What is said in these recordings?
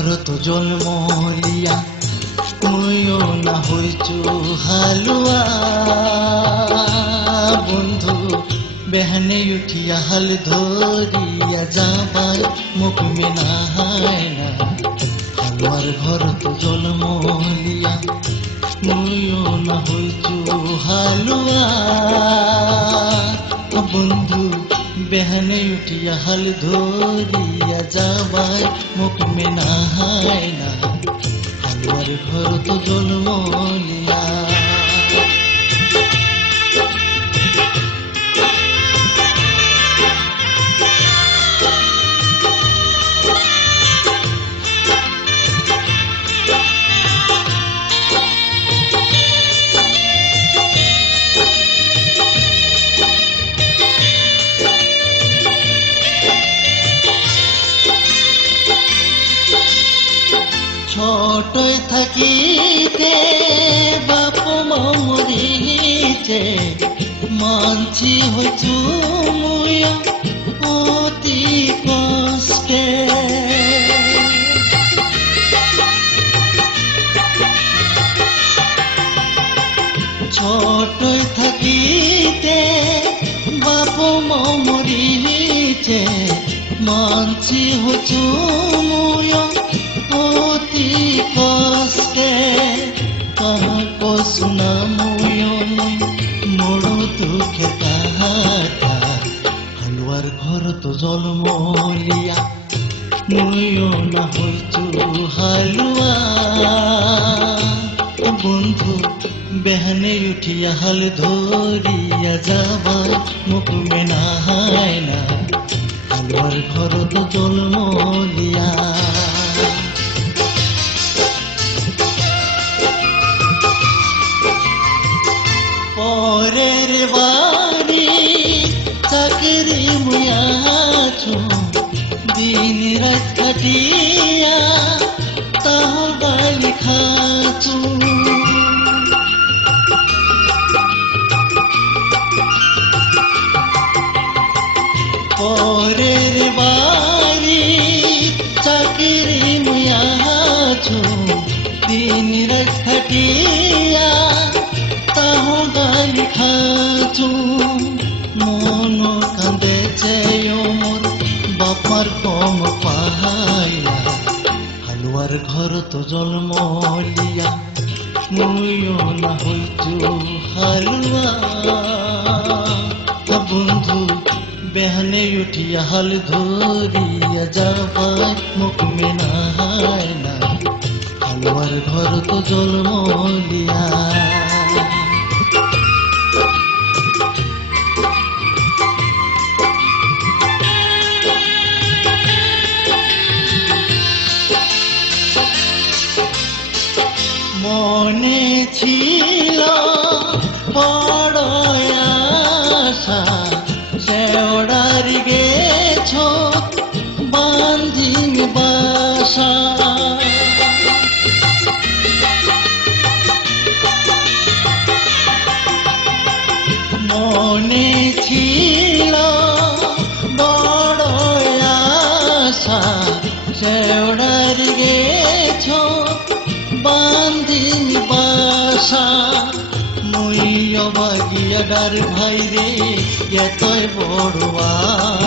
ঘৰত জন্ম লিয়া ময়ো না হৈছো হালুৱা বন্ধু বেহনে উঠিয়া হাল ধৰিয়া যাবাই মোক মেনাহাই না হালুৱাৰ ঘৰত জন্ম লিয়া ময়ো না হৈছো হালুৱা বন্ধু বেহনে উঠিয়া হাল ধরিয়া যাবাই মোক মেনাহাই না হালুৱাৰ ঘৰত জন্ম লিয়া ছোট থাকিতে বাপ মরিছে মানছি হইছু মুই অতি কষ্টে ছোট থাকিতে বাপ মরিছে মানছি হইছু মুই অতি কষ্টে কাহাকো শুনা মোর দুখে কাহাটা হালুৱাৰ ঘৰত জন্ম লিয়া ময়ো না হৈছো হালুৱা বন্ধু বেহনে উঠিয়া হাল ধৰিয়া যাবাই মোক মেনাহাই না হালুৱাৰ ঘৰত জন্ম লিয়া পরের বাড়ি চাকরি মুয়াছো দিন রাত খাটিয়া তাহ গালি খাচু পরের বাড়ি চাকরি মুয়াছো দিন রাত খাটিয়া তাহ গালি খাচু মন কান্দেছে মোর বাপার কম পাহাইয়া হালুৱাৰ ঘৰত জন্ম লিয়া ময়ো না হৈছো হালুৱা বন্ধু বেহনে উঠিয়া হাল ধৰিয়া যাবাই মোক মেনাহাই না হালুৱাৰ ঘৰত জন্ম লিয়া মনে ছিল বড় আশা শেওড়ার গেছ বান্ধিং বাসা মনে ছিল বড় আশা শেওড়ার গেছ বান্ধিং বাসা মুই অবাগিয়া ডার ভাই রে এতই বড়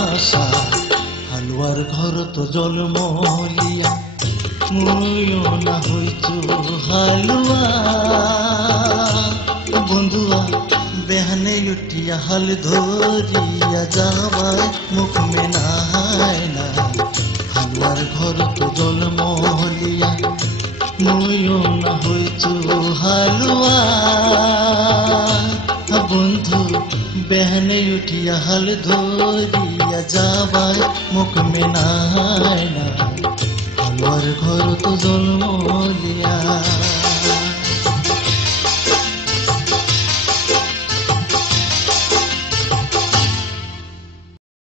আশা হালুৱাৰ ঘৰত জন্ম লিয়া ময়ো না হৈছো হালুৱা বন্ধুৱা বেহনে উঠিয়া হাল ধৰিয়া যাবাই মোক মেনাহাই না হালুৱাৰ ঘৰত জন্ম লিয়া ময়ো না হৈছো হালুৱা বন্ধু বেহনে উঠিয়া হাল ধৰিয়া যাবাই মোক মেনাহাই না হালুৱাৰ ঘৰত জন্ম লিয়া